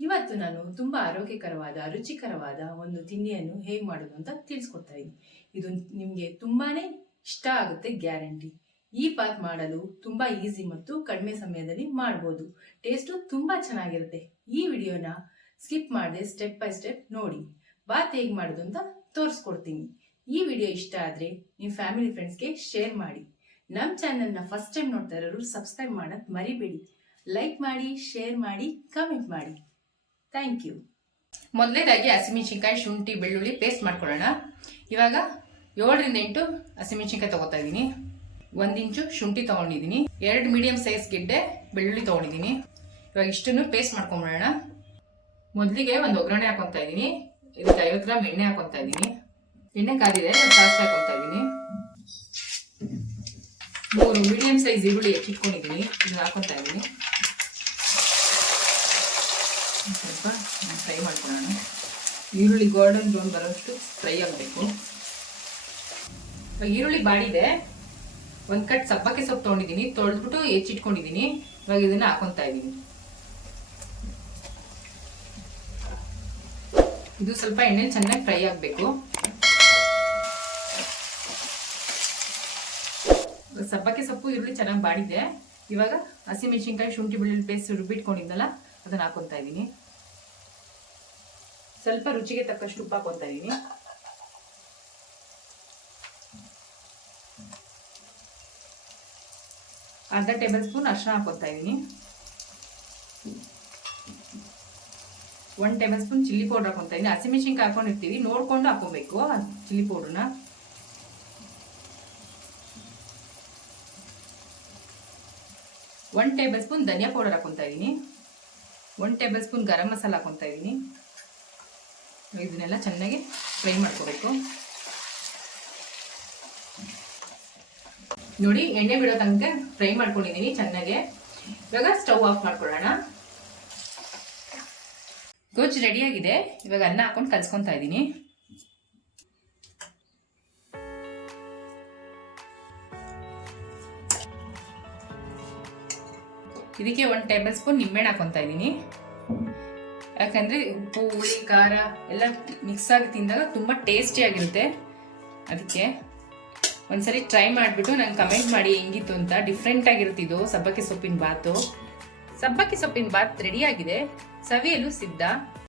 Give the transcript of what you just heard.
ಇವತ್ತು ನಾನು ತುಂಬಾ ಆರೋಗ್ಯಕರವಾದ, ರುಚಿಕರವಾದ ಒಂದು ತಿಂಡಿಯನ್ನು ಹೇಗೆ ಮಾಡೋದು ಅಂತ ತಿಳಿಸ್ಕೊಡ್ತಾ ಇದ್ದೀನಿ. ಇದು ನಿಮಗೆ ತುಂಬಾನೇ ಇಷ್ಟ ಆಗುತ್ತೆ, ಗ್ಯಾರಂಟಿ. ಈ ಪಾತ್ ಮಾಡಲು ತುಂಬಾ ಈಸಿ ಮತ್ತು ಕಡಿಮೆ ಸಮಯದಲ್ಲಿ ಮಾಡ್ಬೋದು. ಟೇಸ್ಟು ತುಂಬಾ ಚೆನ್ನಾಗಿರುತ್ತೆ. ಈ ವಿಡಿಯೋನ ಸ್ಕಿಪ್ ಮಾಡದೆ ಸ್ಟೆಪ್ ಬೈ ಸ್ಟೆಪ್ ನೋಡಿ. ಬಾತ್ ಹೇಗೆ ಮಾಡೋದು ಅಂತ ತೋರಿಸ್ಕೊಡ್ತೀನಿ. ಈ ವಿಡಿಯೋ ಇಷ್ಟ ಆದರೆ ನಿಮ್ಮ ಫ್ಯಾಮಿಲಿ ಫ್ರೆಂಡ್ಸ್ಗೆ ಶೇರ್ ಮಾಡಿ. ನಮ್ಮ ಚಾನಲ್ನ ಫಸ್ಟ್ ಟೈಮ್ ನೋಡ್ತಾ ಇರೋರು ಸಬ್ಸ್ಕ್ರೈಬ್ ಮಾಡೋದು ಮರಿಬೇಡಿ. ಲೈಕ್ ಮಾಡಿ ಶೇರ್ ಮಾಡಿ ಕಮೆಂಟ್ ಮಾಡಿ. ಥ್ಯಾಂಕ್ ಯು ಮೊದಲನೇದಾಗಿ ಹಸಿಮೆಣಸಿನ್ಕಾಯಿ ಶುಂಠಿ, ಬೆಳ್ಳುಳ್ಳಿ ಪೇಸ್ಟ್ ಮಾಡ್ಕೊಳ್ಳೋಣ. ಇವಾಗ ಏಳರಿಂದ ಎಂಟು ಹಸಿಮೆಣಸಿನ್ಕಾಯಿ ತಗೋತಾ ಇದ್ದೀನಿ. ಒಂದು ಇಂಚು ಶುಂಠಿ ತಗೊಂಡಿದ್ದೀನಿ. ಎರಡು ಮೀಡಿಯಮ್ ಸೈಜ್ ಗೆಡ್ಡೆ, ಬೆಳ್ಳುಳ್ಳಿ ತೊಗೊಂಡಿದ್ದೀನಿ. ಇವಾಗ ಇಷ್ಟನ್ನು ಪೇಸ್ಟ್ ಮಾಡ್ಕೊಂಬಿಡೋಣ ಮೊದಲಿಗೆ ಒಂದು ಒಗ್ಗರಣೆ ಹಾಕೊತಾ ಇದ್ದೀನಿ. ಇದಕ್ಕೆ ಐವತ್ತು ಗ್ರಾಮ್ ಎಣ್ಣೆ ಹಾಕೊತಾ ಇದ್ದೀನಿ. ಎಣ್ಣೆ ಕಾದಿದೆ ಸಾಸಿವೆ ಹಾಕೊತಾ ಇದ್ದೀನಿ. ಮೂರು ಮೀಡಿಯಂ ಸೈಜ್ ಈರುಳ್ಳಿ ಹೆಚ್ಚಿಟ್ಕೊಂಡಿದ್ದೀನಿ. ಇದನ್ನ ಹಾಕೊತಾ ಇದ್ದೀನಿ. ಸ್ವಲ್ಪ ಫ್ರೈ ಮಾಡ್ಕೊಳ್ಳೋಣ ಈರುಳ್ಳಿ ಗೋಲ್ಡನ್ ಬ್ರೌನ್ ಬರೋಷ್ಟು ಫ್ರೈ ಆಗಬೇಕು. ಇವಾಗ ಈರುಳ್ಳಿ ಬಾಡಿದೆ. ಒಂದು ಕಟ್ ಸಬ್ಬಕ್ಕೆ ಸೊಪ್ಪು ತೊಗೊಂಡಿದ್ದೀನಿ. ತೊಳೆದ್ಬಿಟ್ಟು ಹೆಚ್ಚಿಟ್ಕೊಂಡಿದ್ದೀನಿ. ಇವಾಗ ಇದನ್ನು ಹಾಕೊತಾ ಇದ್ದೀನಿ. ಇದು ಸ್ವಲ್ಪ ಎಣ್ಣೆ ಚೆನ್ನಾಗಿ ಫ್ರೈ ಆಗಬೇಕು. ಸಬ್ಬಕ್ಕೆ ಸೊಪ್ಪು ಈರುಳ್ಳಿ ಚೆನ್ನಾಗಿ ಬಾಡಿದೆ. ಇವಾಗ ಹಸಿಮೆಣಸಿನ್ಕಾಯಿ ಶುಂಠಿ ಬೆಳ್ಳುಳ್ಳಿ ಪೇಸ್ಟ್ ರುಬ್ಬಿಟ್ಕೊಂಡಿದ್ದಲ್ಲ, ಅದನ್ನು ಹಾಕೊತಾ ಇದ್ದೀನಿ. ಸ್ವಲ್ಪ ರುಚಿಗೆ ತಕ್ಕಷ್ಟು ಉಪ್ಪು ಹಾಕೊತಾ ಇದ್ದೀನಿ. ಅರ್ಧ ಟೇಬಲ್ ಸ್ಪೂನ್ ಅರ್ಶನ ಹಾಕೊತಾ ಇದ್ದೀನಿ. One table spoon chilli powder ಹಾಕೊತಾ ಇದ್ದೀನಿ. ಹಸಿಮೆಣಸಿನ್ಕಾಯಿ ಹಾಕೊಂಡಿರ್ತೀವಿ, ನೋಡ್ಕೊಂಡು ಹಾಕೊಬೇಕು, ಚಿಲ್ಲಿ ಪೌಡ್ರನ್ನ. ಒನ್ ಟೇಬಲ್ ಸ್ಪೂನ್ ಧನಿಯಾ ಪೌಡರ್ ಹಾಕೊತಾ ಇದ್ದೀನಿ. One table spoon garam masala ಹಾಕೊತಾ ಇದ್ದೀನಿ. ಇದನ್ನೆಲ್ಲ ಚೆನ್ನಾಗಿ ಫ್ರೈ ಮಾಡ್ಕೋಬೇಕು. ನೋಡಿ, ಎಣ್ಣೆ ಬಿಡೋ ತನಕ ಫ್ರೈ ಮಾಡ್ಕೊಂಡಿದ್ದೀನಿ ಚೆನ್ನಾಗೆ. ಇವಾಗ ಸ್ಟವ್ ಆಫ್ ಮಾಡ್ಕೊಳ್ಳೋಣ. ಗೊಜ್ಜು ರೆಡಿಯಾಗಿದೆ ಇವಾಗ ಅನ್ನ ಹಾಕೊಂಡು ಕಲ್ಸ್ಕೊತಾ ಇದ್ದೀನಿ. ಇದಕ್ಕೆ ಒಂದು ಟೇಬಲ್ ಸ್ಪೂನ್ ನಿಂಬೆಹಣ್ಣು ಹಾಕೊತಾ ಇದ್ದೀನಿ. ಯಾಕಂದರೆ ಉಪ್ಪು, ಹುಳಿ, ಖಾರ ಎಲ್ಲ ಮಿಕ್ಸ್ ಆಗಿ ತಿಂದಾಗ ತುಂಬ ಟೇಸ್ಟಿಯಾಗಿರುತ್ತೆ ಅದಕ್ಕೆ ಒಂದ್ಸರಿ ಟ್ರೈ ಮಾಡಿಬಿಟ್ಟು ನಂಗೆ ಕಮೆಂಟ್ ಮಾಡಿ ಹೆಂಗಿತ್ತು ಅಂತ ಡಿಫ್ರೆಂಟ್ ಇದು. ಸಬ್ಬಕ್ಕಿ ಸೊಪ್ಪಿನ ಬಾತು ಸಬ್ಬಕ್ಕಿ ಸೊಪ್ಪಿನ ಬಾತ್ ರೆಡಿಯಾಗಿದೆ ಸವಿಯಲು ಸಿದ್ಧ.